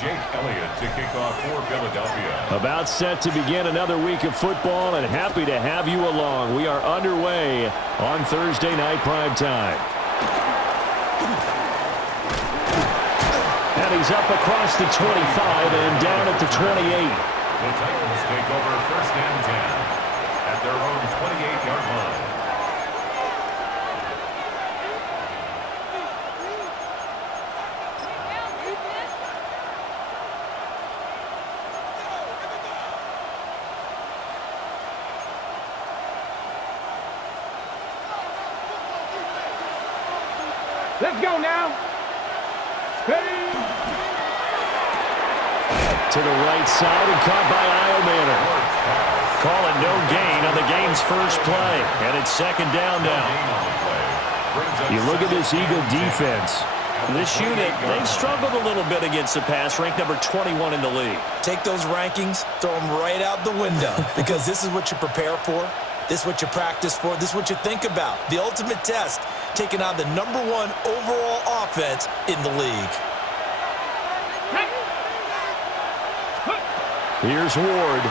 Jake Elliott to kick off for Philadelphia. About set to begin another week of football, and happy to have you along. We are underway on Thursday night primetime. And he's up across the 25 and down at the 28. The Titans take over 1st and 10 at their own 28-yard line. Let's go now. Ready. To the right side and caught by Manor. Calling no gain on the game's first play. And it's 2nd down now. You look at this Eagle defense. This unit, they've struggled a little bit against the pass, ranked number 21 in the league. Take those rankings, throw them right out the window, because this is what you prepare for. This is what you practice for. This is what you think about. The ultimate test, taking on the #1 overall offense in the league. Here's Ward.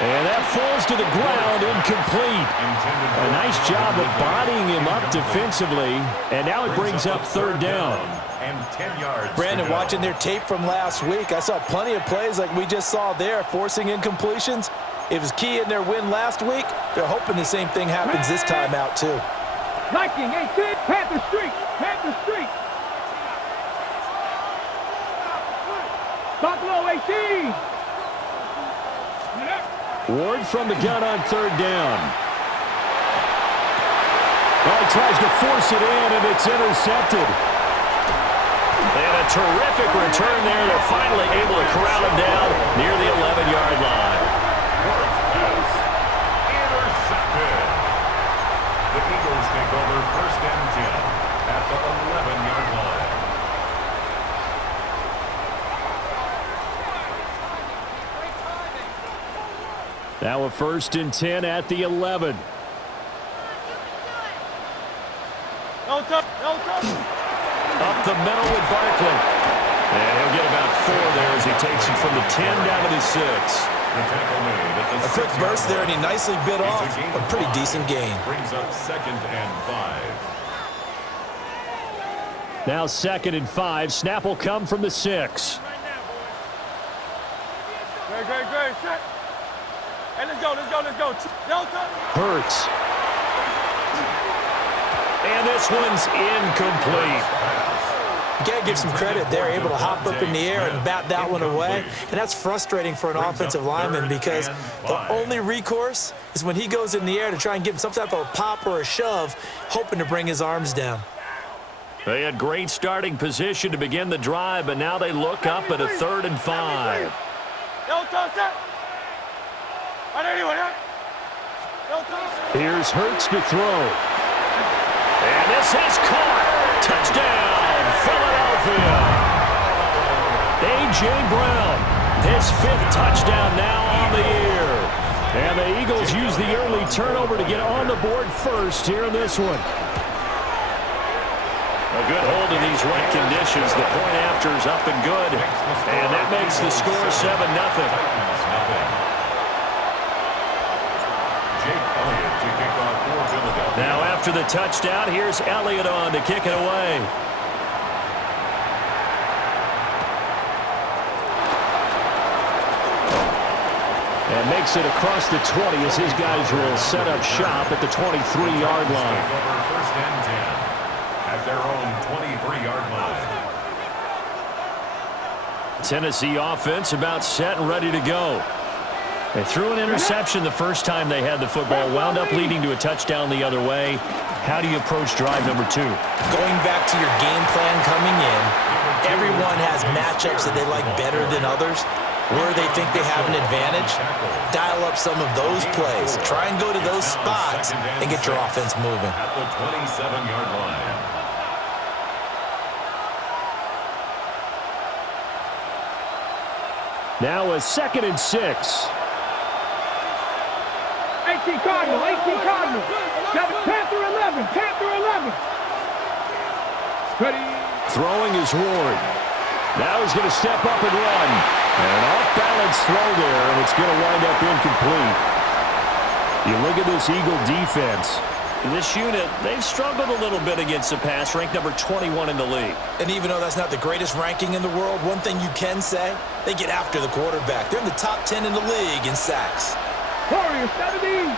And that falls to the ground, incomplete. A nice job of bodying him up defensively. And now it brings up 3rd down. And 10 yards. Brandon, watching their tape from last week, I saw plenty of plays like we just saw there, forcing incompletions. It was key in their win last week. They're hoping the same thing happens this time out, too. Liking 18, Panther Street, Panther Street. Buffalo 18. Ward from the gun on 3rd down. Well, he tries to force it in, and it's intercepted. And a terrific return there. They're finally able to corral him down near the 11-yard line. Intercepted. The Eagles take over 1st and 10 at the 11-yard line. Now a 1st and 10 at the 11. No touch, no touch. Up the middle with Barkley. And he'll get about 4 there as he takes it from the 10 down to the 6. A quick burst there, and he nicely bit off a pretty decent gain. Brings up 2nd and 5. Now 2nd and 5. Snap will come from the 6. Great. Set. Hey, let's go. Delta. Hurts. And this one's incomplete. You got to give some credit. They're able to hop up in the air and bat that one away. And that's frustrating for an offensive lineman because the only recourse is when he goes in the air to try and give some type of a pop or a shove, hoping to bring his arms down. They had great starting position to begin the drive, but now they look up at a 3rd and 5. Delta, set. Here's Hurts to throw. And this is caught. Touchdown, Philadelphia. A.J. Brown, his 5th touchdown now on the year. And the Eagles use the early turnover to get on the board first here in this one. A good hold in these wet conditions. The point after is up and good. And that makes the score 7-0. Now after the touchdown, here's Elliott on to kick it away. And makes it across the 20 as his guys will set up shop at the 23-yard line. Over 1st and 10 at their own 23-yard line. Tennessee offense about set and ready to go. They threw an interception the first time they had the football, wound up leading to a touchdown the other way. How do you approach drive number 2? Going back to your game plan coming in, everyone has matchups that they like better than others. Where they think they have an advantage, dial up some of those plays. Try and go to those spots and get your offense moving. At the 27-yard line. Now a 2nd and 6. 18 Cardinal. Panther 11. Ready. Throwing is Ward. Now he's going to step up and run. And an off-balance throw there, and it's going to wind up incomplete. You look at this Eagle defense. This unit, they've struggled a little bit against the pass, ranked number 21 in the league. And even though that's not the greatest ranking in the world, one thing you can say, they get after the quarterback. They're in the top 10 in the league in sacks. Warriors 70,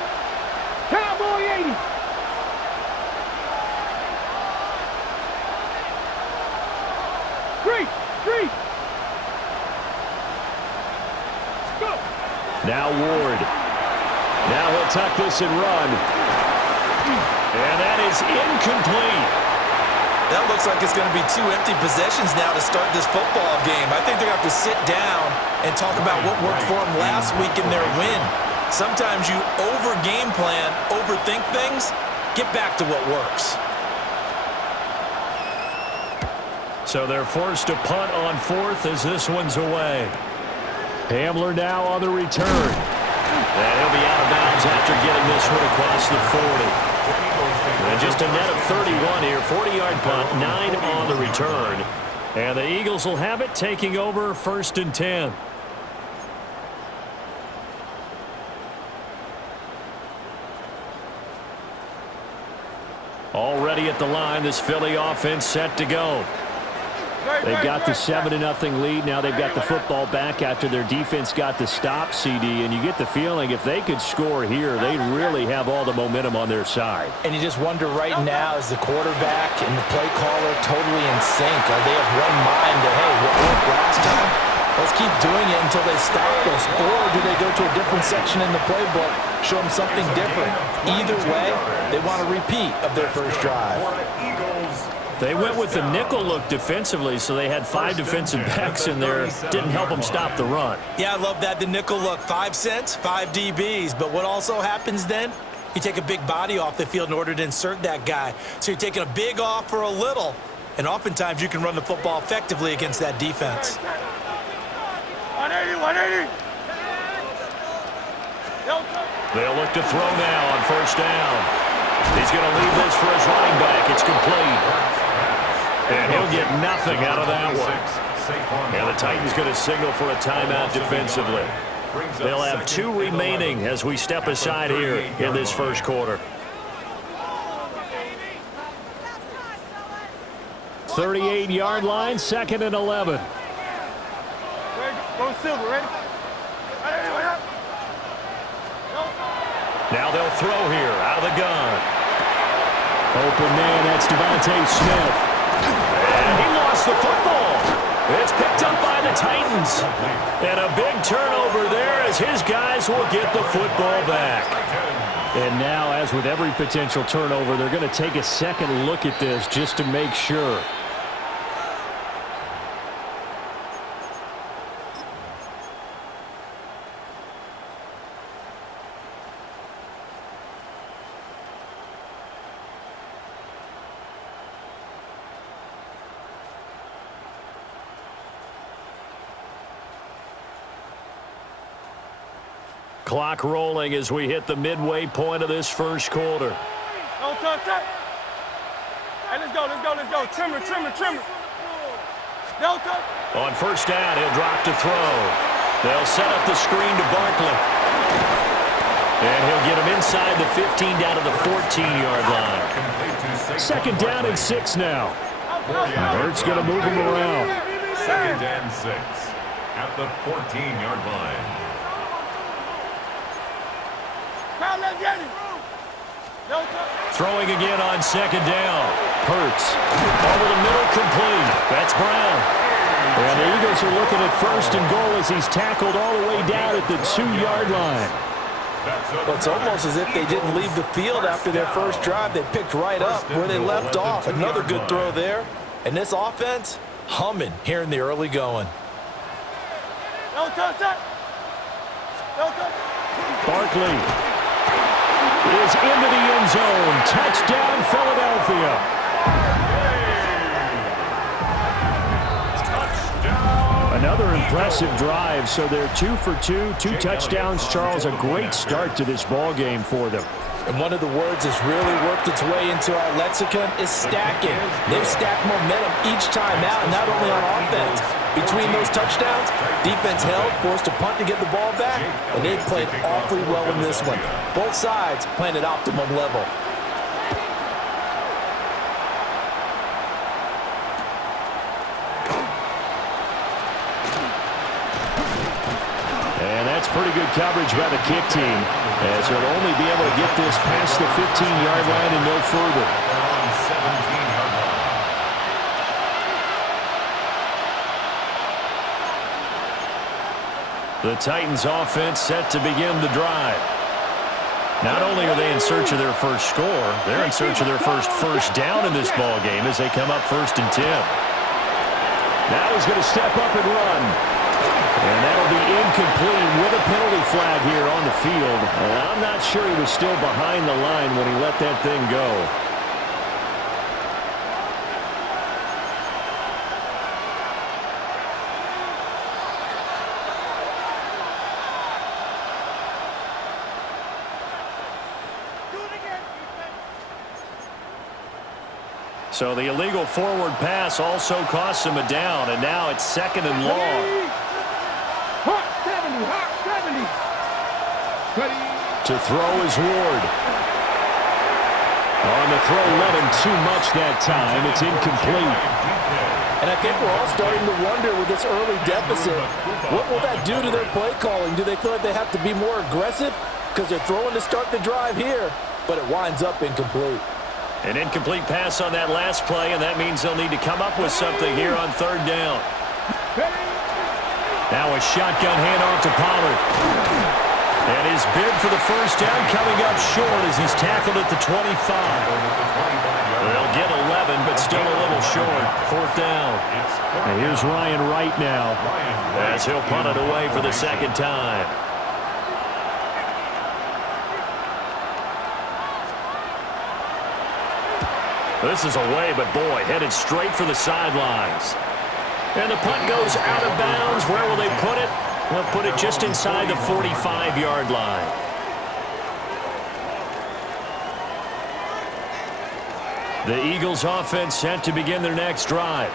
Cowboy 80. Street. Go. Now Ward. Now he'll tuck this and run. And that is incomplete. That looks like it's going to be 2 empty possessions now to start this football game. I think they're going to have to sit down and talk about what worked for them last week in their win. Sometimes you over-game plan, overthink things, get back to what works. So they're forced to punt on 4th as this one's away. Hamler now on the return. And he'll be out of bounds after getting this one across the 40. And just a net of 31 here, 40-yard punt, 9 on the return. And the Eagles will have it, taking over 1st and 10. Already at the line, this Philly offense set to go. They've got the 7-0 lead. Now they've got the football back after their defense got the stop, CD. And you get the feeling if they could score here, they'd really have all the momentum on their side. And you just wonder right now, is the quarterback and the play caller totally in sync? Are they of one mind that, hey, what worked last time? Let's keep doing it until they stop us. Or do they go to a different section in the playbook, show them something different? Either way, they want a repeat of their first drive. They went with the nickel look defensively, so they had 5 defensive backs in there. Didn't help them stop the run. Yeah, I love that, the nickel look. 5 cents, 5 DBs. But what also happens then? You take a big body off the field in order to insert that guy. So you're taking a big off for a little. And oftentimes you can run the football effectively against that defense. 180. They'll look to throw now on 1st down. He's going to leave this for his running back. It's complete. And he'll get nothing out of that one. And the Titans going to signal for a timeout defensively. They'll have 2 remaining as we step aside here in this first quarter. 38-yard line, 2nd and 11. Go Silver, ready? Now they'll throw here out of the gun. Open man, that's Devontae Smith. And he lost the football. It's picked up by the Titans. And a big turnover there as his guys will get the football back. And now, as with every potential turnover, they're going to take a second look at this just to make sure. Clock rolling as we hit the midway point of this first quarter. Don't touch that. Hey, let's go. Trimmer. Don't touch. On 1st down, he'll drop to throw. They'll set up the screen to Barkley. And he'll get him inside the 15 down to the 14-yard line. 2nd down and 6 now. Hurts going to move him around. 2nd and 6 at the 14-yard line. Throwing again on 2nd down. Hurts. Over the middle, complete. That's Brown. And the Eagles are looking at 1st and goal as he's tackled all the way down at the 2-yard line. Well, it's almost as if they didn't leave the field after their first drive. They picked right up where they left off. Another good throw there. And this offense, humming here in the early going. Don't touch that. Barkley is into the end zone. Touchdown, Philadelphia. Another impressive drive, so they're 2 for 2, 2 touchdowns. Charles, a great start to this ball game for them. And one of the words that's really worked its way into our lexicon is stacking. They've stacked momentum each time out, not only on offense. Between those touchdowns, defense held, forced a punt to get the ball back, and they've played awfully well in this one. Both sides playing at optimum level. And that's pretty good coverage by the kick team, as he'll only be able to get this past the 15-yard line and no further. On 17-yard line. The Titans offense set to begin the drive. Not only are they in search of their first score, they're in search of their first down in this ball game as they come up 1st and 10. Now he's going to step up and run. And that'll be incomplete with a penalty flag here on the field. And I'm not sure he was still behind the line when he let that thing go. So the illegal forward pass also costs him a down, and now it's 2nd and long. To throw is Ward. On the throw, let him too much that time. It's incomplete. And I think we're all starting to wonder with this early deficit, what will that do to their play calling? Do they feel like they have to be more aggressive? Because they're throwing to start the drive here, but it winds up incomplete. An incomplete pass on that last play, and that means they'll need to come up with something here on 3rd down. Now a shotgun handoff to Pollard. And his bid for the first down coming up short as he's tackled at the 25. They'll get 11, but still a little short. 4th down. And here's Ryan Wright now as he'll punt it away for the 2nd time. This is away, but boy, headed straight for the sidelines. And the punt goes out of bounds. Where will they put it? They'll put it just inside the 45-yard line. The Eagles offense set to begin their next drive.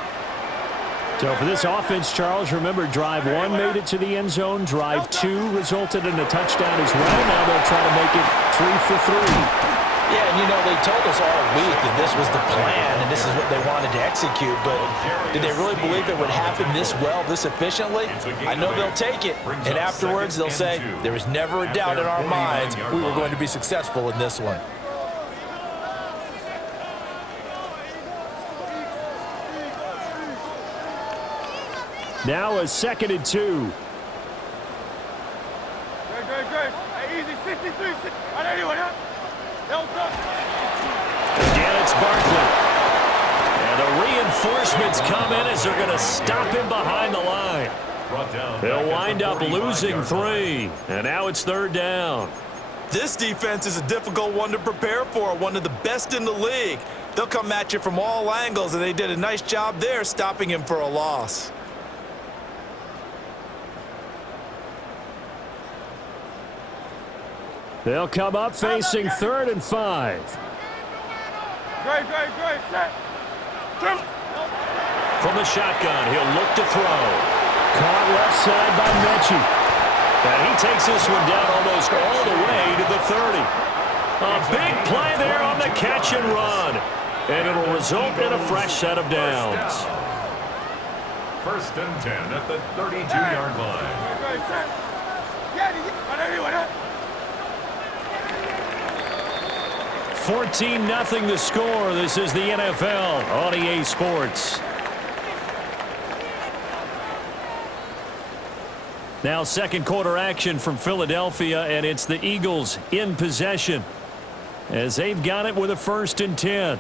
So for this offense, Charles, remember, drive 1 made it to the end zone. Drive 2 resulted in a touchdown as well. Now they'll try to make it 3 for 3. Yeah, and you know, they told us all week that this was the plan and this is what they wanted to execute, but did they really believe it would happen this well, this efficiently? I know they'll take it, and afterwards they'll say, there was never a doubt in our minds we were going to be successful in this one. Now a 2nd and 2. Great. Hey, easy, 63. Again, it's Barkley. And the reinforcements come in as they're going to stop him behind the line. They'll wind up losing 3. And now it's 3rd down. This defense is a difficult one to prepare for, one of the best in the league. They'll come at you from all angles, and they did a nice job there stopping him for a loss. They'll come up facing 3rd and 5. Great. Set. From the shotgun, he'll look to throw. Caught left side by Mechie. And he takes this one down almost all the way to the 30. A big play there on the catch and run. And it'll result in a fresh set of downs. 1st and 10 at the 32-yard line. 14-0 the score. This is the NFL on EA Sports. Now 2nd quarter action from Philadelphia, and it's the Eagles in possession as they've got it with a 1st and 10.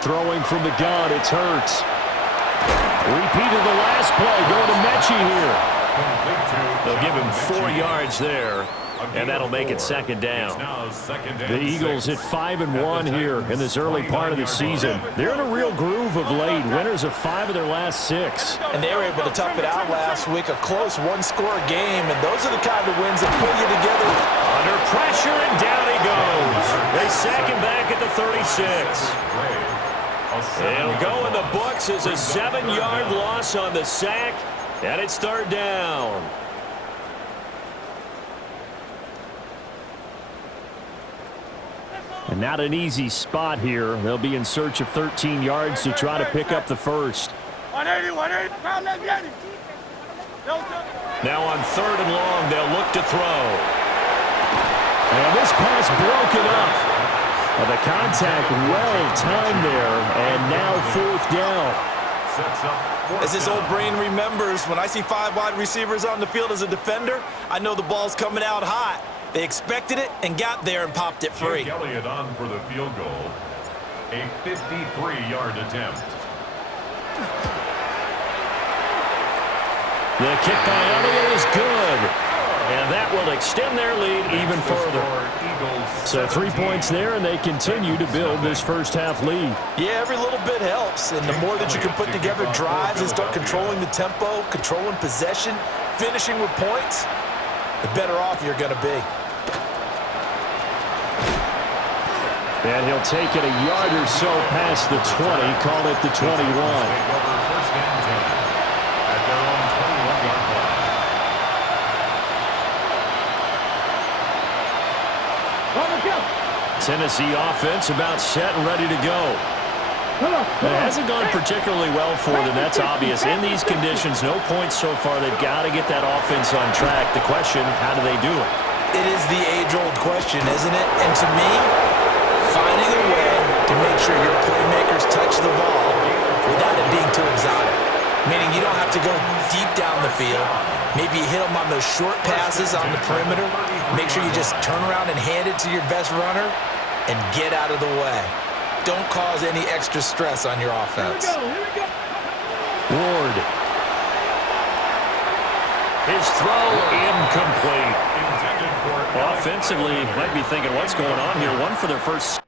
Throwing from the gun, it's Hurts. Repeated the last play, going to Mechie here. They'll give him 4 yards there, and that'll make it second down. The Eagles at 5-1 here in this early part of the season. They're in a real groove of late. Winners of 5 of their last 6. And they were able to tough it out last week, a close one-score game, and those are the kind of wins that pull you together. Under pressure, and down he goes. They sack him back at the 36. It'll go in the books as a 7-yard loss on the sack, and it's third down. And not an easy spot here. They'll be in search of 13 yards to try to pick up the first. 180. Now on 3rd and long, they'll look to throw. And this pass broken up. Well, the contact well timed there, and now 4th down. As his old brain remembers, when I see 5 wide receivers on the field as a defender, I know the ball's coming out hot. They expected it and got there and popped it free. Elliott on for the field goal. A 53-yard attempt. The kick by Elliott is good. And that will extend their lead even further. So 3 points there, and they continue to build this first-half lead. Yeah, every little bit helps. And the more that you can put together drives and start controlling the tempo, controlling possession, finishing with points, the better off you're going to be. And he'll take it a yard or so past the 20, call it the 21. Tennessee offense about set and ready to go. It hasn't gone particularly well for them. That's obvious. In these conditions, no points so far. They've got to get that offense on track. The question, how do they do it? It is the age-old question, isn't it? And to me, finding a way to make sure your playmakers touch the ball without it being too exotic. Meaning you don't have to go deep down the field. Maybe you hit them on those short passes on the perimeter. Make sure you just turn around and hand it to your best runner and get out of the way. Don't cause any extra stress on your offense. Ward. His throw incomplete. Offensively, might be thinking, what's going on here? One for their first.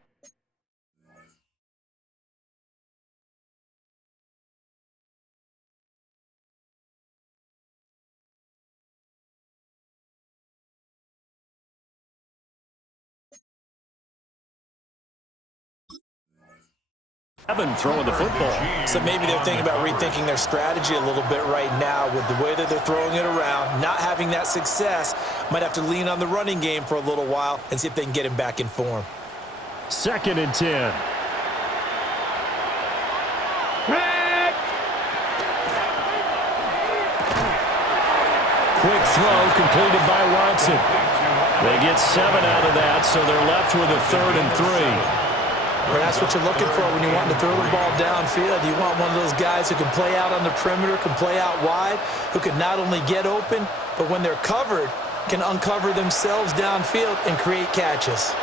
Throwing the football. So maybe they're thinking about rethinking their strategy a little bit right now with the way that they're throwing it around. Not having that success, might have to lean on the running game for a little while and see if they can get him back in form. 2nd and 10. Quick throw completed by Watson. They get 7 out of that, so they're left with a 3rd and 3. Well, that's what you're looking for when you want to throw the ball downfield. You want one of those guys who can play out on the perimeter, can play out wide, who can not only get open, but when they're covered, can uncover themselves downfield and create catches.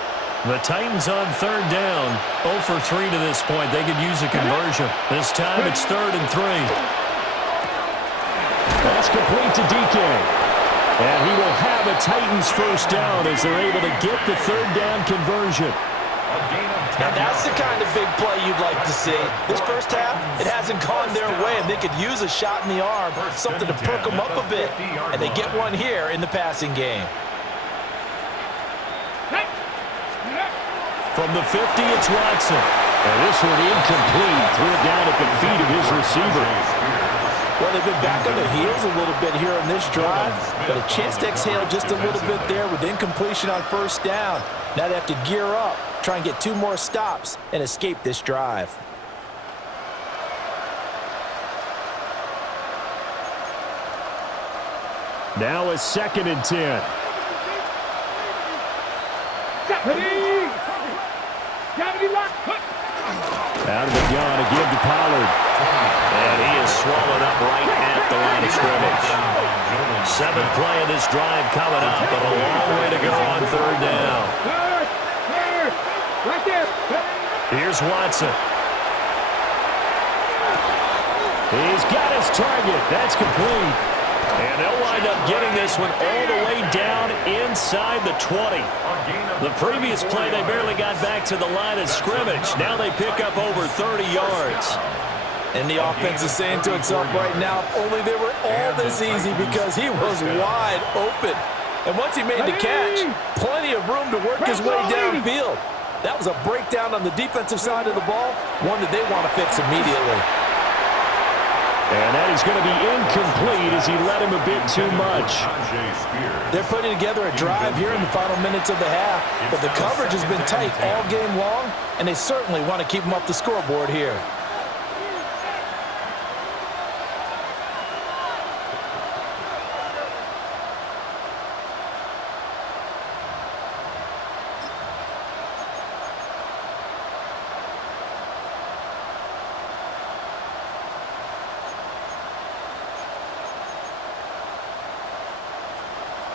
The Titans on 3rd down, 0 for 3 to this point. They could use a conversion. This time it's 3rd and 3. That's complete to DK. And he will have a Titans first down as they're able to get the 3rd down conversion. Now that's the kind of big play you'd like to see. This first half, it hasn't gone their way, and they could use a shot in the arm, something to perk them up a bit, and they get one here in the passing game. From the 50, it's Watson. And this one incomplete. Threw it down at the feet of his receiver. Well, they've been back on their heels a little bit here on this drive, but a chance to exhale just a little bit there with incompletion on first down. Now they have to gear up, try and get 2 more stops, and escape this drive. Now a 2nd and 10. Out of the gun again to Pollard. And he is swallowed up right at the line of scrimmage. 7th play of this drive coming up, but a long way to go on 3rd down. Here's Watson. He's got his target. That's complete. And they'll wind up getting this one all the way down inside the 20. The previous play, they barely got back to the line of scrimmage. Now they pick up over 30 yards. And the offense is saying to itself right now, if only they were all this easy, because he was wide open. And once he made the catch, plenty of room to work his way downfield. That was a breakdown on the defensive side of the ball, one that they want to fix immediately. And that is going to be incomplete as he led him a bit too much. They're putting together a drive here in the final minutes of the half, but the coverage has been tight all game long, and they certainly want to keep them up the scoreboard here.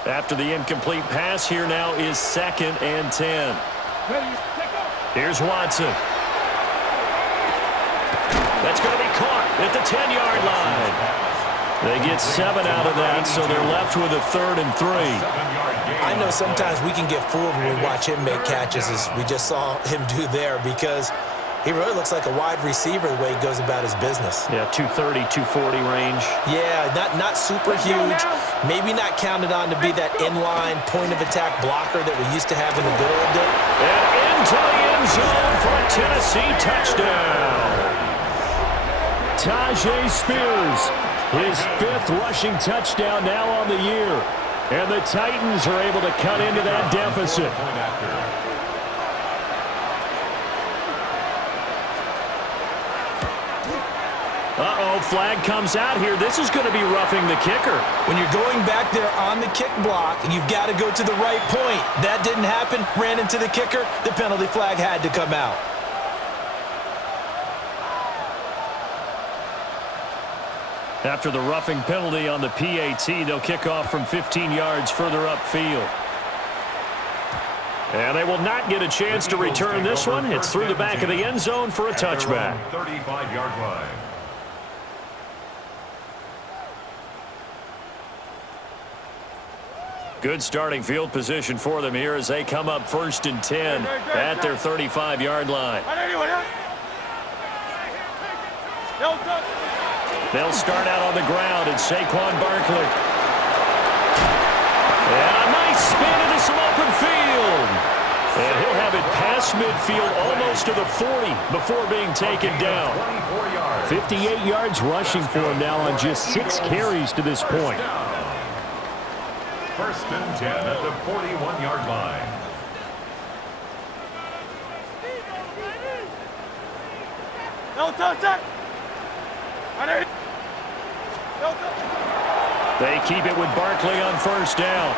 After the incomplete pass, here now is 2nd and 10. Here's Watson. That's going to be caught at the 10-yard line. They get 7 out of that, so they're left with a 3rd and 3. I know sometimes we can get fooled when we watch him make catches, as we just saw him do there, because he really looks like a wide receiver the way he goes about his business. Yeah, 230, 240 range. Yeah, not super huge. Maybe not counted on to be that inline point-of-attack blocker that we used to have in the good old days. And into the end zone for a Tennessee touchdown. Tajay Spears, his 5th rushing touchdown now on the year. And the Titans are able to cut into that deficit. Uh-oh, flag comes out here. This is going to be roughing the kicker. When you're going back there on the kick block, you've got to go to the right point. That didn't happen. Ran into the kicker. The penalty flag had to come out. After the roughing penalty on the PAT, they'll kick off from 15 yards further upfield. And they will not get a chance to return this one. It's through the back of the end zone for a touchback. 35-yard line. Good starting field position for them here as they come up 1st and 10 at their 35-yard line. They'll start out on the ground, and Saquon Barkley. And a nice spin into some open field. And he'll have it past midfield almost to the 40 before being taken down. 58 yards rushing for him now on just 6 carries to this point. 1st and 10 at the 41-yard line. They keep it with Barkley on 1st down.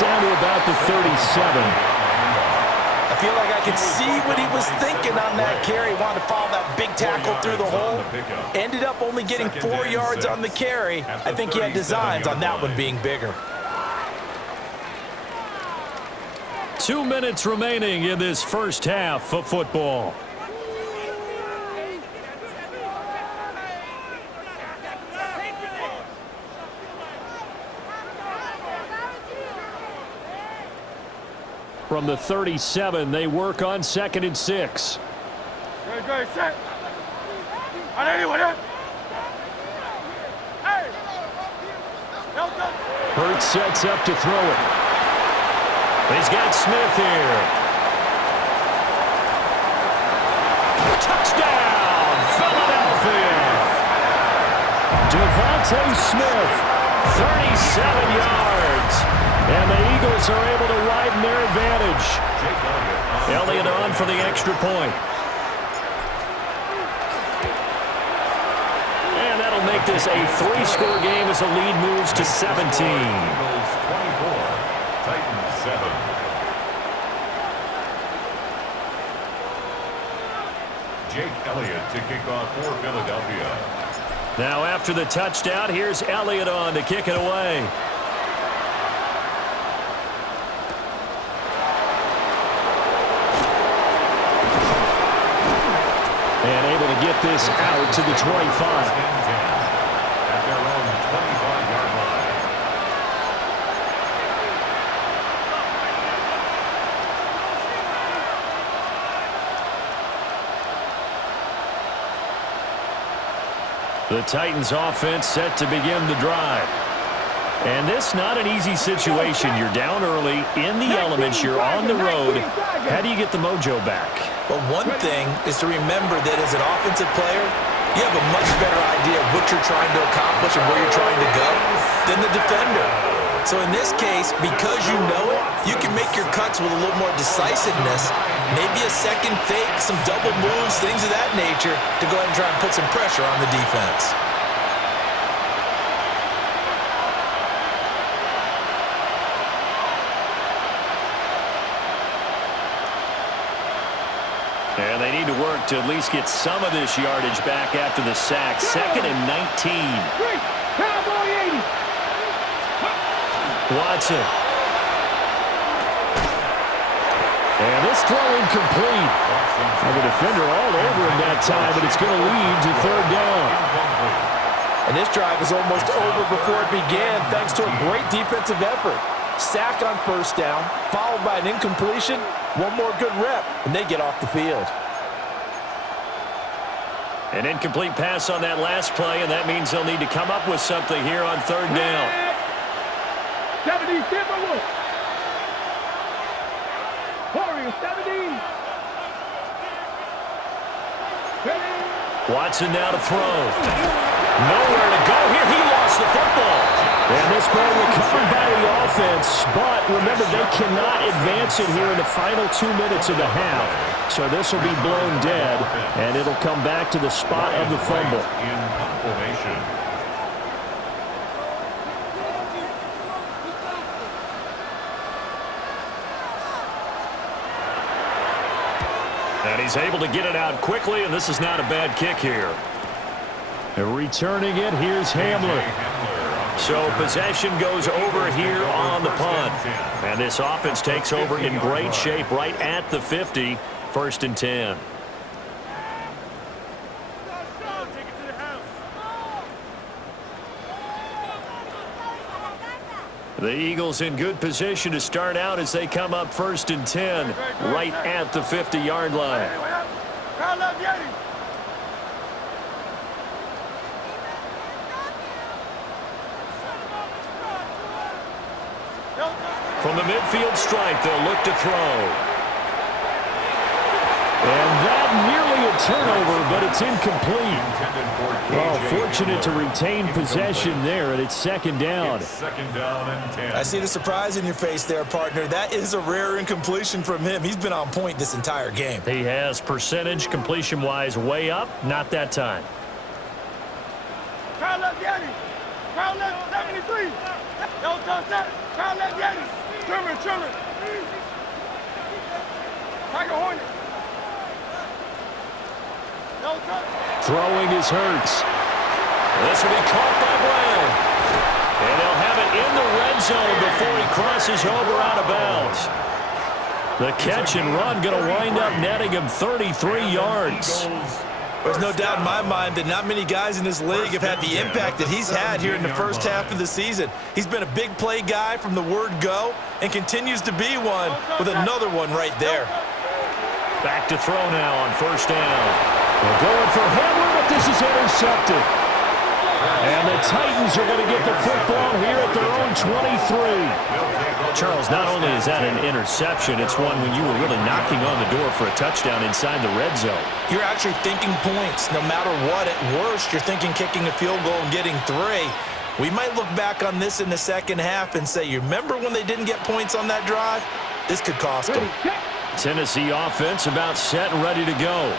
Down to about the 37. I feel like I could see what he was thinking on that carry. Wanted to follow that big tackle through the hole. Ended up only getting 4 yards on the carry. I think he had designs on that one being bigger. 2 minutes remaining in this first half of football. From the 37, they work on 2nd and 6. Hurts sets up to throw it. He's got Smith here. Touchdown, Philadelphia. Devontae Smith, 37 yards. And the Eagles are able to widen their advantage. Elliott on for the extra point. And that'll make this a 3-score game as the lead moves to 17. Eagles 24, Titans 7. Jake Elliott to kick off for Philadelphia. Now after the touchdown, here's Elliott on to kick it away. And able to get this out to the 25. At their own The Titans offense set to begin the drive. And this not an easy situation. You're down early, in the elements, you're on the road. How do you get the mojo back? Well, one thing is to remember that as an offensive player, you have a much better idea of what you're trying to accomplish and where you're trying to go than the defender. So in this case, because you know it, you can make your cuts with a little more decisiveness, maybe a second fake, some double moves, things of that nature, to go ahead and try and put some pressure on the defense. And they need to work to at least get some of this yardage back after the sack. 2nd and 19. Watson. And this throw incomplete. And the defender all over him that time, but it's going to lead to 3rd down. And this drive is almost over before it began thanks to a great defensive effort. Sack on 1st down, followed by an incompletion. One more good rep, and they get off the field. An incomplete pass on that last play, and that means they'll need to come up with something here on 3rd down. 17, 17. Watson now to throw. Nowhere to go here. He lost the football. And this ball recovered by the offense. But remember, they cannot advance it here in the final 2 minutes of the half. So this will be blown dead, and it'll come back to the spot of the fumble. And he's able to get it out quickly, and this is not a bad kick here. And returning it, here's Hamler. So possession goes over here on the punt. And this offense takes over in great shape right at the 50, 1st and 10. The Eagles in good position to start out as they come up 1st and 10, right at the 50-yard line. From the midfield stripe, they'll look to throw. And that nearly a turnover, but it's incomplete. Well, fortunate to retain possession there, and it's 2nd down. It's 2nd down and 10. I see the surprise in your face there, partner. That is a rare incompletion from him. He's been on point this entire game. He has percentage completion-wise way up, not that time. Crown left, Yanni. Crown left, 73. Don't touch that. Crown left, Yanni. Trimmer. Tiger Hornet. Don't touch. Throwing is Hurts. This will be caught by Brown. And they'll have it in the red zone before he crosses over out of bounds. The catch and run going to wind up netting him 33 yards. There's no doubt in my mind that not many guys in this league have had the impact that he's had here in the first half of the season. He's been a big play guy from the word go and continues to be one with another one right there. Back to throw now on 1st down. They're going for Hamler, but this is intercepted. And the Titans are going to get the football here at their own 23. Charles, not only is that an interception, it's one when you were really knocking on the door for a touchdown inside the red zone. You're actually thinking points. No matter what, at worst, you're thinking kicking a field goal and getting 3. We might look back on this in the second half and say, you remember when they didn't get points on that drive? This could cost them. Tennessee offense about set and ready to go.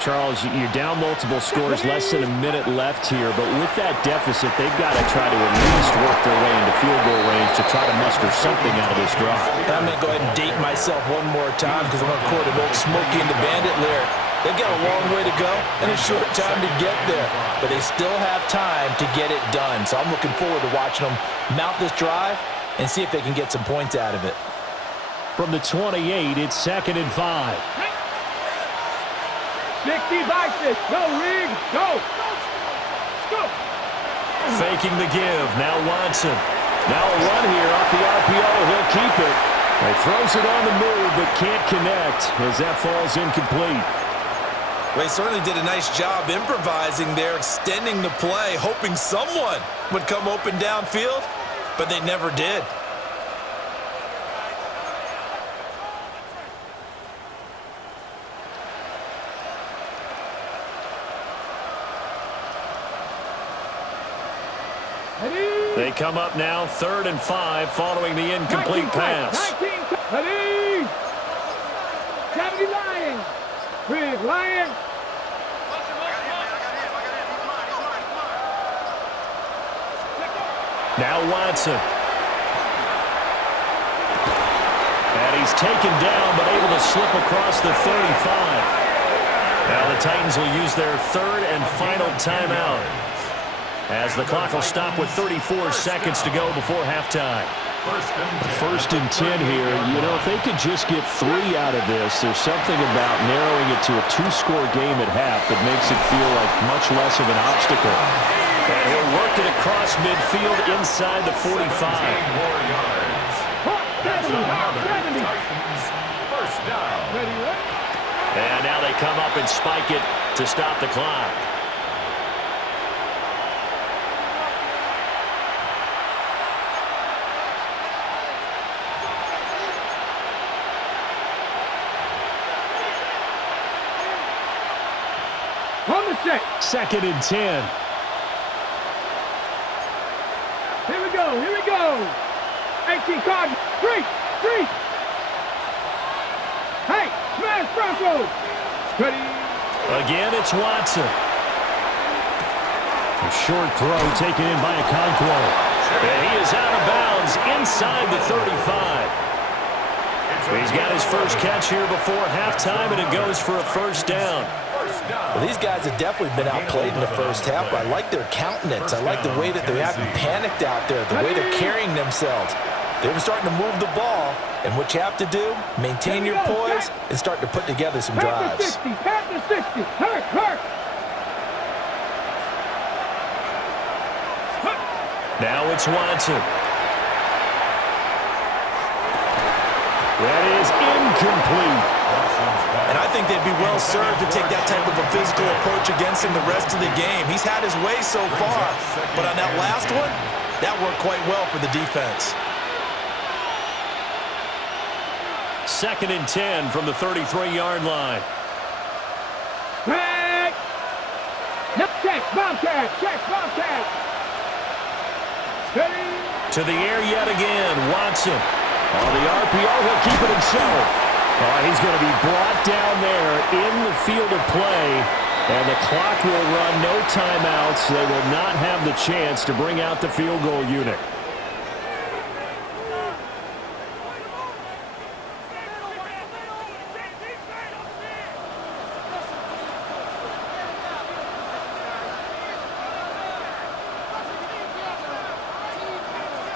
Charles, you're down multiple scores, less than a minute left here, but with that deficit, they've got to try to at least work their way into field goal range to try to muster something out of this drive. I'm going to go ahead and date myself one more time because I'm going to quote an old Smokey and the Bandit lyric. They've got a long way to go and a short time to get there, but they still have time to get it done. So I'm looking forward to watching them mount this drive and see if they can get some points out of it. From the 28, it's 2nd and 5. 60 biceps. Go, Rig. Go. Go. Faking the give. Now Watson. Now a run here off the RPO. He'll keep it. He throws it on the move, but can't connect as that falls incomplete. They certainly did a nice job improvising there, extending the play, hoping someone would come open downfield, but they never did. They come up now 3rd and 5 following the incomplete pass. 19, ready, 70 Lions, with Lions. Now Watson. And he's taken down but able to slip across the 35. Now the Titans will use their 3rd and final timeout, as the clock will stop with 34 seconds to go before halftime. First and 10 here. You know, if they could just get 3 out of this, there's something about narrowing it to a 2-score game at half that makes it feel like much less of an obstacle. And he'll work it across midfield inside the 45. First down. And now they come up and spike it to stop the clock. On the set. 2nd and 10. Here we go, here we go. 18 Cardinals, 3. Hey, smash Broncos. Ready. Again, it's Watson. A short throw taken in by Okonkwo. And he is out of bounds inside the 35. He's got his first catch here before halftime, and it goes for a first down. Well, these guys have definitely been outplayed in the first half, but I like their countenance. I like the way that they haven't panicked out there, the way they're carrying themselves. They're starting to move the ball, and what you have to do, maintain your poise and start to put together some drives. Pass the 60, hurt. Now it's Watson. That is incomplete. And I think they'd be well served to take that type of a physical approach against him the rest of the game. He's had his way so far, but on that last one, that worked quite well for the defense. 2nd and 10 from the 33-yard line. Check. No, check, Bobcat. Ready. To the air yet again, Watson. On the RPO, he'll keep it himself. He's going to be brought down there in the field of play, and the clock will run, no timeouts. They will not have the chance to bring out the field goal unit.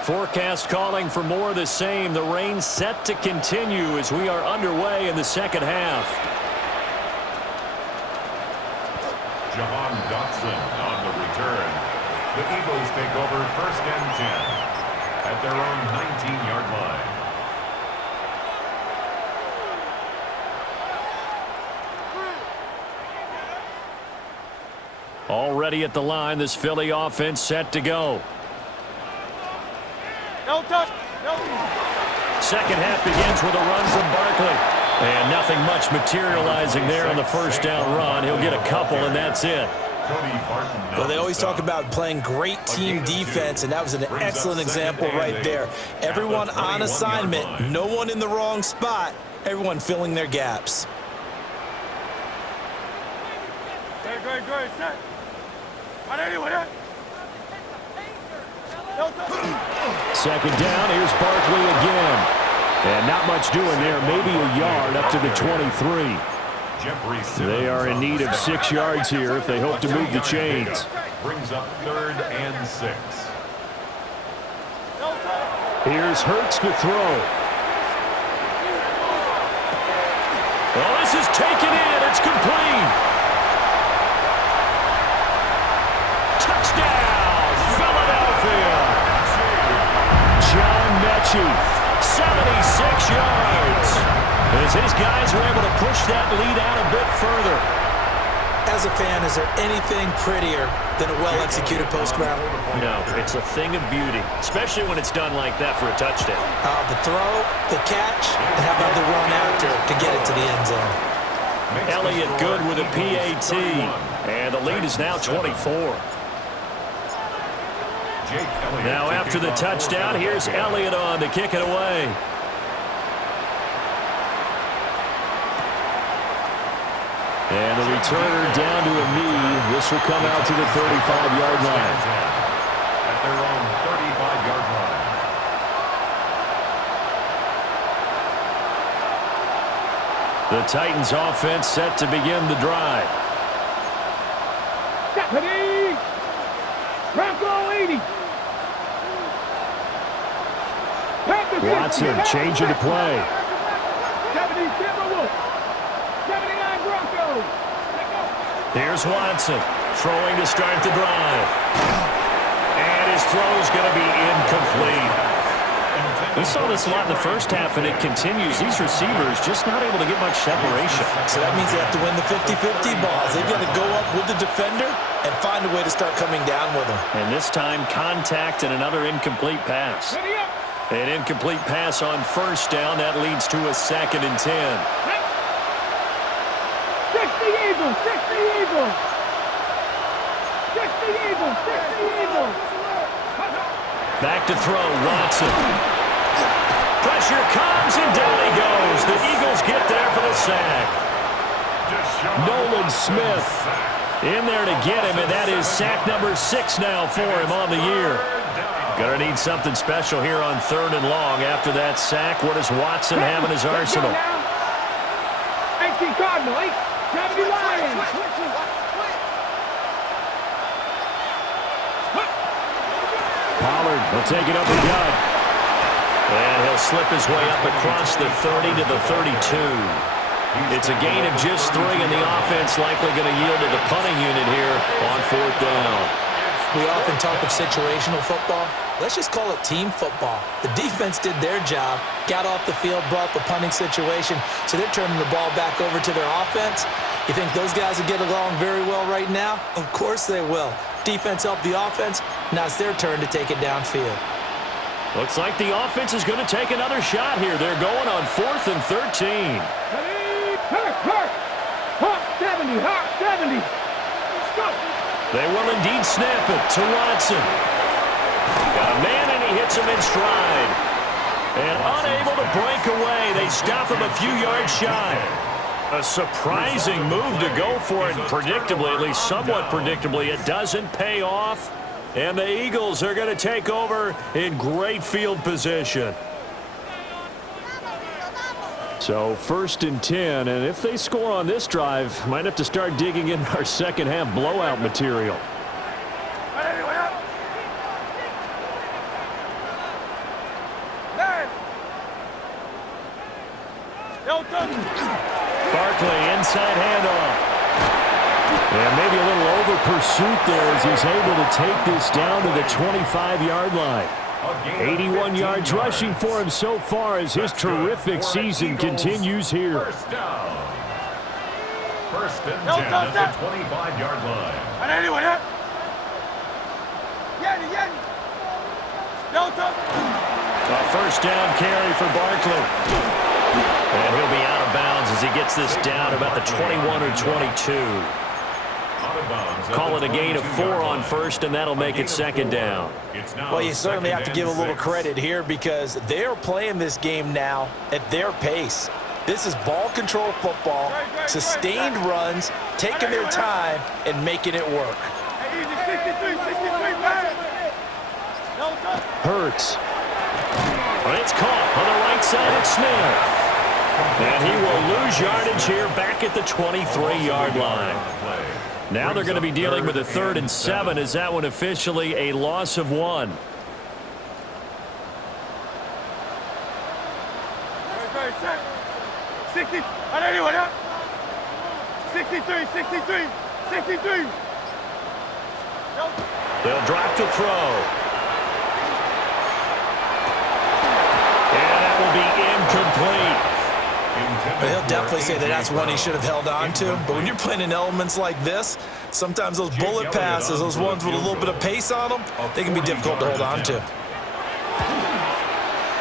Forecast calling for more of the same. The rain set to continue as we are underway in the second half. Jahan Dotson on the return. The Eagles take over 1st and 10 at their own 19-yard line. Already at the line, this Philly offense set to go. No touch. No. Second half begins with a run from Barkley. And nothing much materializing there on the first down run. He'll get a couple, and that's it. Well, they always talk about playing great team defense, and that was an excellent example right there. Everyone on assignment, no one in the wrong spot, everyone filling their gaps. Great. Set. Second down, here's Barkley again. And not much doing there, maybe a yard up to the 23. They are in need of 6 yards here if they hope to move the chains. Brings up 3rd and 6. Here's Hurts to throw. Well, this is taken in. It's complete. Touchdown, Philadelphia. John Mechie, 76 yards. As his guys were able to push that lead out a bit further. As a fan, is there anything prettier than a well-executed post route? No, it's a thing of beauty, especially when it's done like that for a touchdown. The throw, the catch, and how about the run after to get it to the end zone? Elliott good with a PAT, and the lead is now 24. Now after the touchdown, here's Elliott on to kick it away. And the returner down to a knee. This will come out to the 35-yard line. At their own 35-yard line. The Titans offense set to begin the drive. Ready? Bronco 80. Watson changing to play. 70 Timberwolves. 79 Broncos. Here's Watson throwing to start the drive. And his throw's going to be incomplete. We saw this a lot in the first half, and it continues. These receivers just not able to get much separation. So that means they have to win the 50-50 balls. They've got to go up with the defender and find a way to start coming down with them. And this time, contact and another incomplete pass. An incomplete pass on first down. That leads to a 2nd and 10. 60 Eagles. 60 Eagles. 60 Eagles. 60 Eagles. Back to throw, Watson. Pressure comes, and down he goes. The Eagles get there for the sack. Nolan Smith In there to get him, and that is sack number 6 now for him on the year. Gonna need something special here on 3rd and long. After that sack, what does Watson have in his arsenal? 18 Cardinal, 70 Lions. Pollard will take it up the gut. And he'll slip his way up across the 30 to the 32. It's a gain of just 3, and the offense likely going to yield to the punting unit here on 4th down. We often talk of situational football. Let's just call it team football. The defense did their job, got off the field, brought the punting situation, so they're turning the ball back over to their offense. You think those guys will get along very well right now? Of course they will. Defense helped the offense. Now it's their turn to take it downfield. Looks like the offense is going to take another shot here. They're going on 4th and 13. Hawk 70, Hawk 70. Let's go. They will indeed snap it to Watson. Got a man, and he hits him in stride. And unable to break away, they stop him a few yards shy. A surprising move to go for it, predictably, at least somewhat predictably. It doesn't pay off, and the Eagles are going to take over in great field position. So 1st and 10, and if they score on this drive, might have to start digging in our second half blowout material. Barkley, inside handoff. And maybe a little over pursuit there as he's able to take this down to the 25-yard line. 81 yards rushing for him so far as his terrific season continues here. First and 10 at the 25-yard line. A first down carry for Barkley. And he'll be out of bounds as he gets this down about the 21 or 22. Call it a gain of 4 on first, and that'll make it 2nd down. Well, you certainly have to give a little credit here because they're playing this game now at their pace. This is ball control football, sustained runs, taking their time, and making it work. Hurts. It's caught on the right side at Smith. And he will lose yardage here back at the 23-yard line. Now they're going to be dealing with a 3rd and 7. Is that one officially a loss of 1? On anyone, 63, 63, 63. They'll drop to throw. And that will be incomplete. But he'll definitely say that that's one he should have held on to. But when you're playing in elements like this, sometimes those bullet passes, those ones with a little bit of pace on them, they can be difficult to hold on to.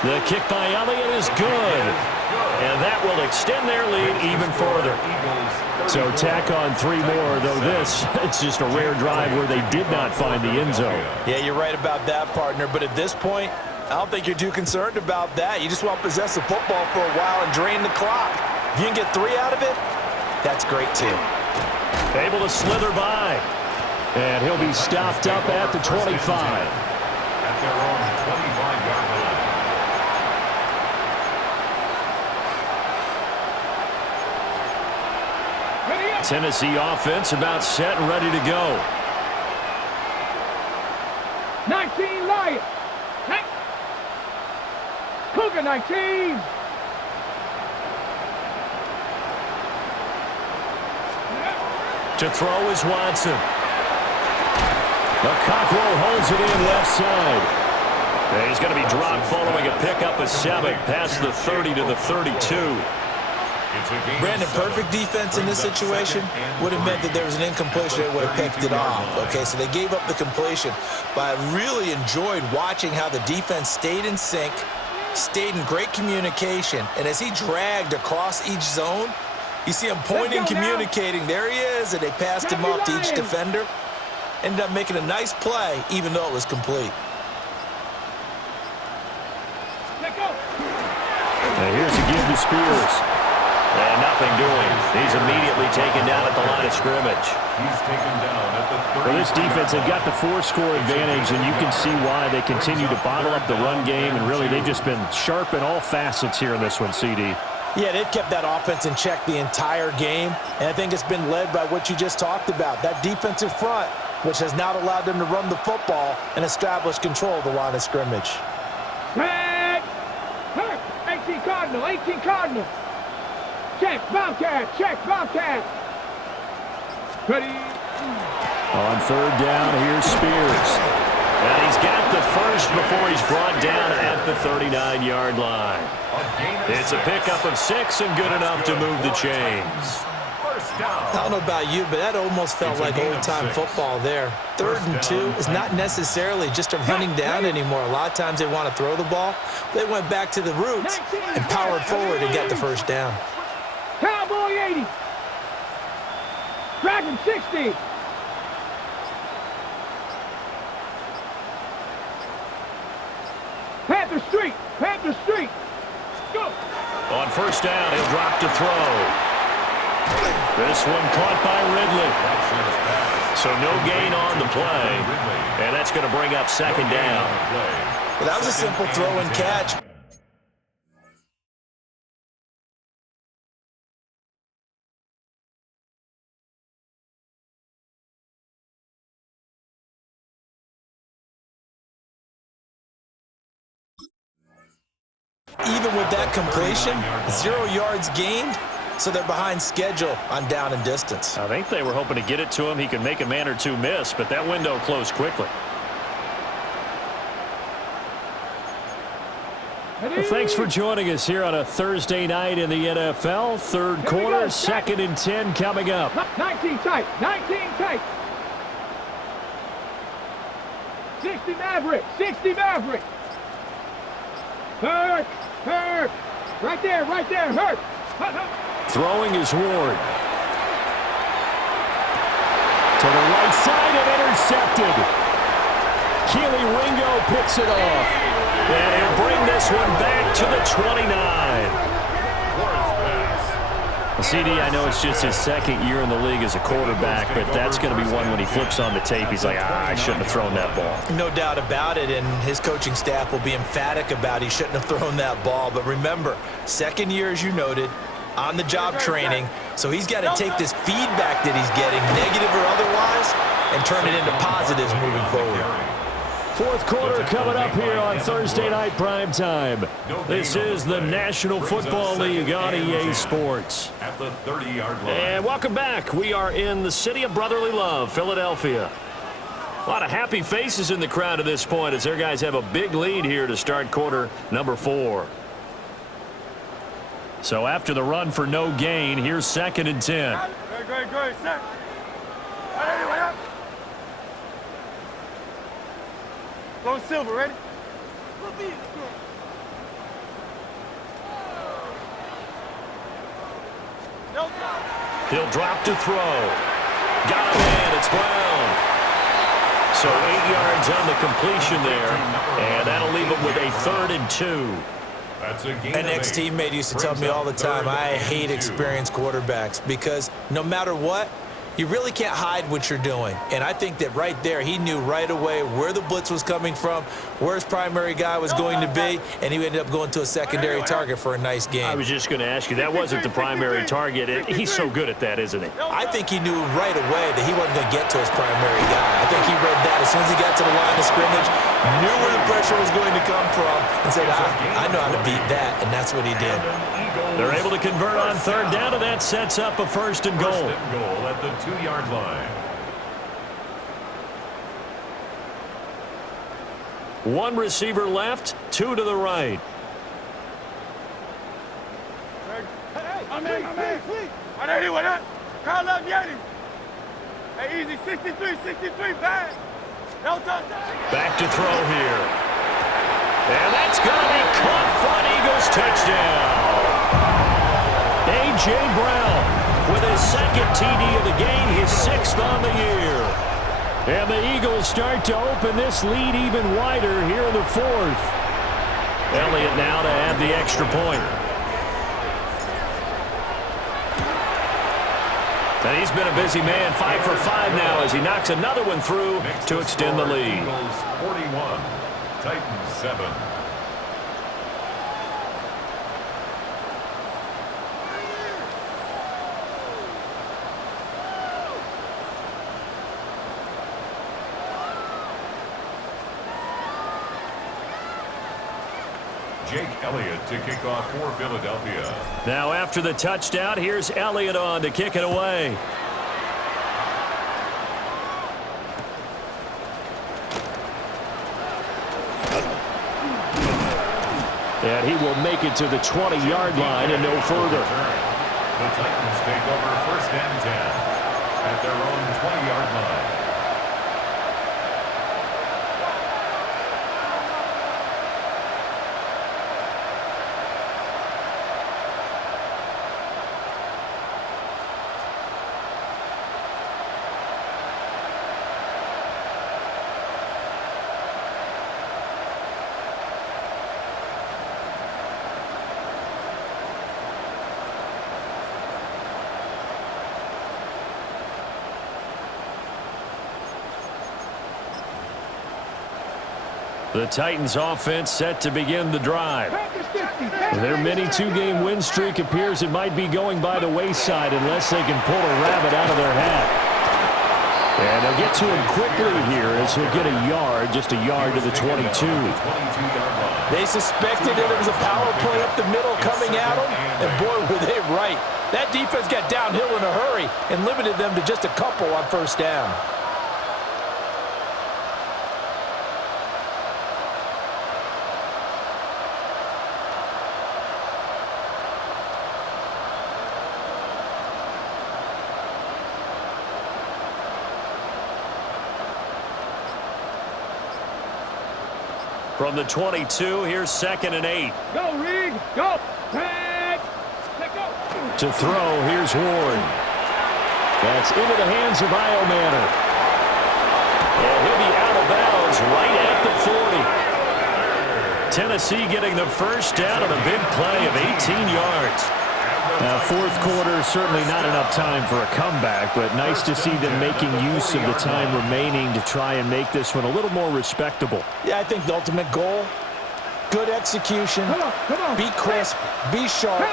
The kick by Elliott is good. And that will extend their lead even further. So tack on 3 more, though this, it's just a rare drive where they did not find the end zone. Yeah, you're right about that, partner. But at this point, I don't think you're too concerned about that. You just want to possess the football for a while and drain the clock. If you can get 3 out of it, that's great too. Able to slither by. And he'll be stopped up at the 25. At their own 25-yard line. Tennessee offense about set and ready to go. 19 Lions. Cougar 19. To throw is Watson. The Cockrell holds it in left side. And he's going to be dropped following a pickup of 7 past the 30 to the 32. Brandon, perfect defense in this situation would have meant that there was an incompletion that would have picked it off. Okay, so they gave up the completion. But I really enjoyed watching how the defense stayed in sync, stayed in great communication. And as he dragged across each zone, you see him pointing, communicating. There he is, and they passed him off to each defender. Ended up making a nice play, even though it was complete. And here's a give to Spears. And nothing doing. He's immediately taken down at the line of scrimmage. He's taken down at the 30. Well, this defense, they've got the 4-score advantage, and you can see why they continue to bottle up the run game, and really they've just been sharp in all facets here in this one, CD. Yeah, they've kept that offense in check the entire game, and I think it's been led by what you just talked about, that defensive front, which has not allowed them to run the football and establish control of the line of scrimmage. Tag! Hurt! 18 Cardinal, 18 Cardinal. Check, Bobcat, check, Bobcat. Ready? On 3rd down, here's Spears. And he's got the first before he's brought down at the 39-yard line. It's a pickup of 6 and good enough to move the chains. I don't know about you, but that almost felt like old-time football there. 3rd and 2 is not necessarily just a running down anymore. A lot of times they want to throw the ball. They went back to the roots and powered forward and got the first down. Cowboy 80. Dragon 60. Panther Street. Panther Street. Go. On 1st down, he'll drop to throw. This one caught by Ridley. So no gain on the play. And that's going to bring up 2nd down. Well, that was a simple throw and catch. Even with that completion, 0 yards gained, so they're behind schedule on down and distance. I think they were hoping to get it to him. He could make a man or two miss, but that window closed quickly. Well, thanks for joining us here on a Thursday night in the NFL. 3rd quarter, 2nd and 10 coming up. 19 tight. 19 tight. 60 Maverick. 60 Maverick. Hurt. Hurt. Right there. Right there. Hurt. Throwing is Ward. To the right side and intercepted. Keely Ringo picks it off. And he'll bring this one back to the 29. CD, I know it's just his 2nd year in the league as a quarterback, but that's going to be one when he flips on the tape. He's like, I shouldn't have thrown that ball. No doubt about it, and his coaching staff will be emphatic about he shouldn't have thrown that ball. But remember, 2nd year, as you noted, on-the-job training, so he's got to take this feedback that he's getting, negative or otherwise, and turn it into positives moving forward. 4th quarter coming up here on Thursday Night Prime Time. This is the National Football League on EA Sports. At the 30-yard line. And welcome back. We are in the city of brotherly love, Philadelphia. A lot of happy faces in the crowd at this point as their guys have a big lead here to start quarter number 4. So after the run for no gain, here's 2nd and 10. Great, set. Anyway, up. Go Silver, ready? He'll drop to throw. Got a man, it's Brown. So 8 yards on the completion there, and that'll leave him with a 3rd and 2. An ex-teammate used to tell me all the time, I hate experienced quarterbacks because no matter what, you really can't hide what you're doing. And I think that right there, he knew right away where the blitz was coming from, where his primary guy was going to be, and he ended up going to a secondary target for a nice game. I was just going to ask you, that wasn't the primary target. He's so good at that, isn't he? I think he knew right away that he wasn't going to get to his primary guy. I think he read that as soon as he got to the line of scrimmage, knew where the pressure was going to come from, and said, I know how to beat that, and that's what he did. They're able to convert on 3rd down, and that sets up a 1st and goal. 1st and goal at the 2-yard line. One receiver left, 2 to the right. I'm in. What up? Call up Yeti. Hey, easy, 63, bad. No touchdown. Back to throw here. And that's going to be caught front. Eagles touchdown. A.J. Brown with his 2nd TD of the game, his 6th on the year. And the Eagles start to open this lead even wider here in the 4th. Elliott now to add the extra point. And he's been a busy man, 5 for 5 now as he knocks another one through to extend the lead. Eagles 41, Titans 7. Jake Elliott to kick off for Philadelphia. Now after the touchdown, here's Elliott on to kick it away. And he will make it to the 20-yard line and no further. The Titans take over 1st and 10 at their own 20-yard line. The Titans offense set to begin the drive. Their mini 2-game win streak appears it might be going by the wayside unless they can pull a rabbit out of their hat. And they'll get to him quickly here as he'll get a yard, just a yard to the 22. They suspected that it was a power play up the middle coming at them, and boy, were they right. That defense got downhill in a hurry and limited them to just a couple on 1st down. From the 22, here's 2nd and 8. Go, Rig. Go. Tag. Let go. To throw, here's Ward. That's into the hands of Iomanner. And he'll be out of bounds right at the 40. Tennessee getting the 1st down on a big play of 18 yards. Now, 4th quarter, certainly not enough time for a comeback, but nice to see them making use of the time remaining to try and make this one a little more respectable. Yeah, I think the ultimate goal, good execution, be crisp, be sharp,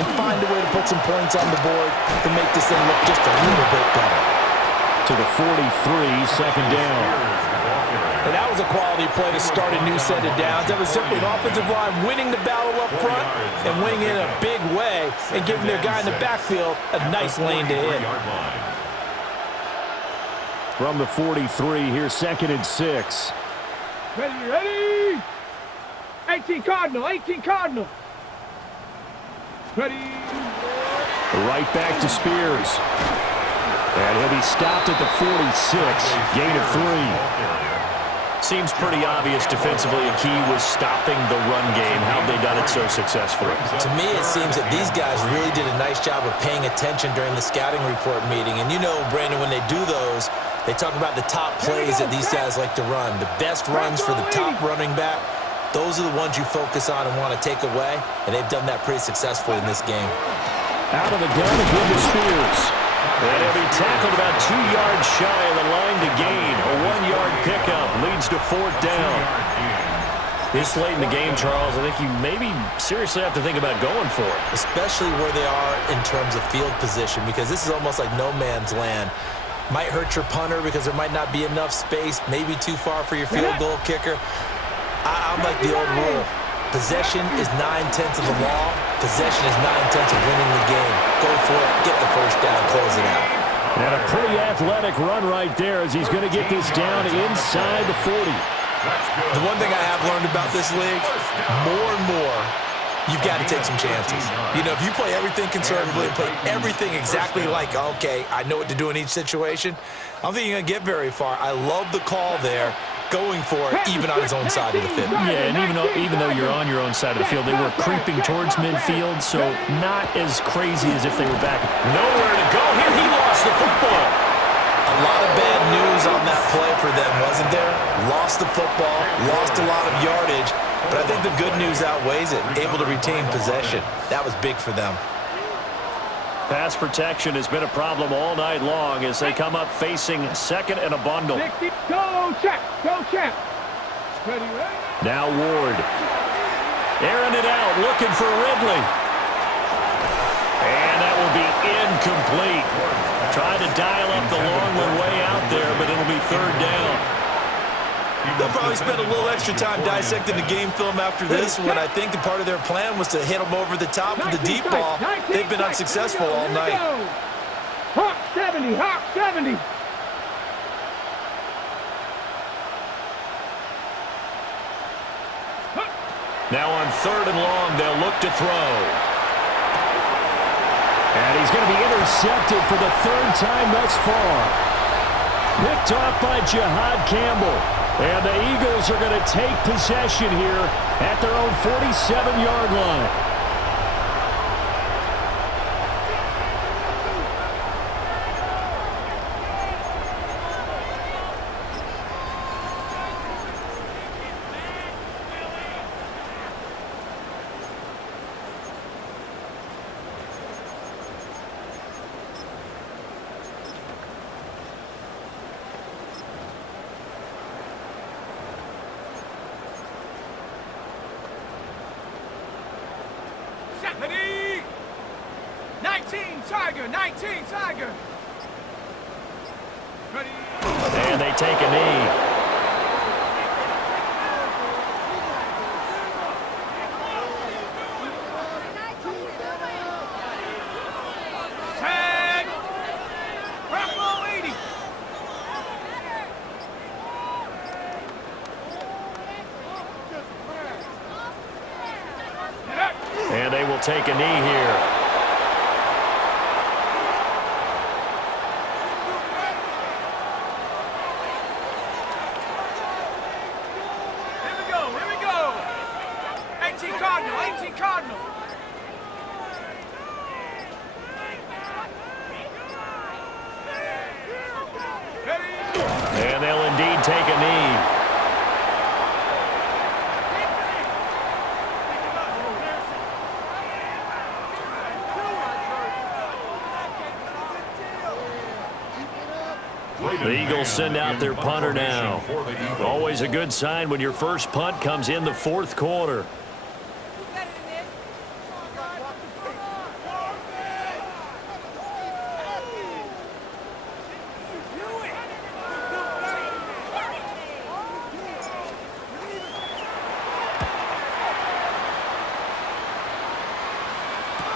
and find a way to put some points on the board to make this thing look just a little bit better. To the 43, 2nd down. And that was a quality play to start a new set of downs. That was simply an offensive line winning the battle up front and winning in a big way and giving their guy in the backfield a nice lane to hit. From the 43, here's 2nd and 6. Ready? 18 Cardinal. Right back to Spears. And he'll be stopped at the 46. Gain of 3. Seems pretty obvious defensively a key was stopping the run game. How have they done it so successfully? To me, it seems that these guys really did a nice job of paying attention during the scouting report meeting. And you know, Brandon, when they do those, they talk about the top plays that these guys like to run. The best runs for the top running back, those are the ones you focus on and want to take away. And they've done that pretty successfully in this game. Out of the gun again to Spears. And he'll be tackled about 2 yards shy of the line to gain. A 1-yard pickup leads to 4th down. This late in the game, Charles, I think you maybe seriously have to think about going for it. Especially where they are in terms of field position, because this is almost like no man's land. Might hurt your punter because there might not be enough space, maybe too far for your field goal kicker. I'm like the old rule. Possession is 9/10 of the law. Possession is 9/10 of winning the game. Go for it, get the first down, close it out. And a pretty athletic run right there as he's going to get this down inside the 40. The one thing I have learned about this league, more and more, you've got to take some chances. You know, if you play everything conservatively and play everything exactly like, okay, I know what to do in each situation, I don't think you're going to get very far. I love the call there, going for it, even on his own side of the field. Yeah, and even though you're on your own side of the field, they were creeping towards midfield, so not as crazy as if they were back. Nowhere to go here. He lost the football. A lot of bad news on that play for them, wasn't there? Lost the football, lost a lot of yardage, but I think the good news outweighs it. Able to retain possession. That was big for them. Pass protection has been a problem all night long as they come up facing second and a bundle. Go, check. Go, check. Ready. Now Ward. Airing it out, looking for Ridley. And that will be incomplete. Trying to dial up the long one way out there, but it'll be 3rd down. They'll probably spend a little extra time dissecting the game film after this one. I think the part of their plan was to hit them over the top with the deep ball. They've been unsuccessful all night. Hawk 70, Hawk 70. Now on 3rd and long, they'll look to throw. And he's going to be intercepted for the 3rd time thus far. Picked off by Jihad Campbell. And the Eagles are going to take possession here at their own 47-yard line. Ready. 19 Tiger, 19 Tiger. Ready. And they take a knee. Tag. Bravo 80. And they will take a knee here. Here we go. 18 Cardinal, 18 Cardinal. Ready. And they'll indeed take a knee. The Eagles send out their punter now. Always a good sign when your first punt comes in the 4th quarter.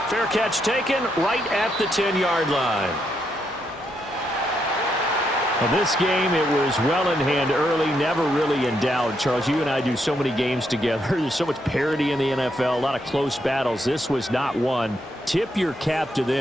Fair catch taken right at the 10-yard line. Well, this game, it was well in hand early, never really in doubt. Charles, you and I do so many games together. There's so much parity in the NFL, a lot of close battles. This was not one. Tip your cap to them.